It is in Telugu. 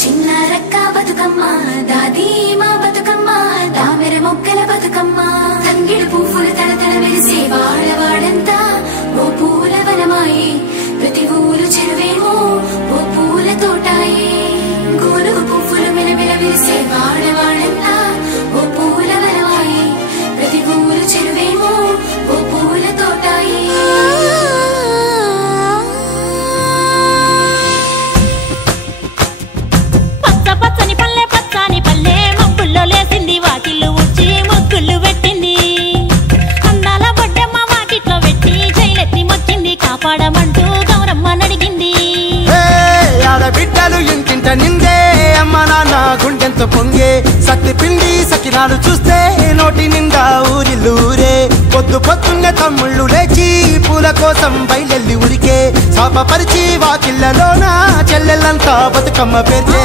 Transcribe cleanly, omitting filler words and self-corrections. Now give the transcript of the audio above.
చిన్న రక్క బతుకమ్మ దాది మా బతుకమ్మ దామెర మొక్కల బతుకమ్మ తంగిడు పువ్వులు తడతడ మెరిసే వాడవాడంతా ఓ పూల వనమాయే ప్రతి ఊరు చెరువేమో ఓ పూల తోటాయే గోలుగు పువ్వులు మెలమెల మెరిసే వాడవాడంతా ఓ పూల వనమాయే ప్రతి ఊరు చెరువేమో ఓ పూల తోటాయే పచ్చని పల్లె పచ్చని పల్లె మబ్బుల్లో లేసింది వాకిళ్ళు ఊడ్చి ముగ్గులు పెట్టింది అందాల బొడ్డమ్మ వాకిట్లో పెట్టి జైలెత్తి మొక్కింది కాపాడమంటూ గౌరమ్మ నడిగింది ఆడబిడ్డలు ఇంటింట నిందే అమ్మ నాన్న గుండెంతో పొంగే సత్తి పిండి సకినాలు చూస్తే నోటి నిండా ఊరిల్లూరే పొద్దు పొద్దున్నే తమ్ముళ్ళు లేచి పూల కోసం బయలెల్లి ఉరికే శాపపరిచి వాకిళ్ళలోన చెల్లెళ్ళంతా బతుకమ్మ పేర్చే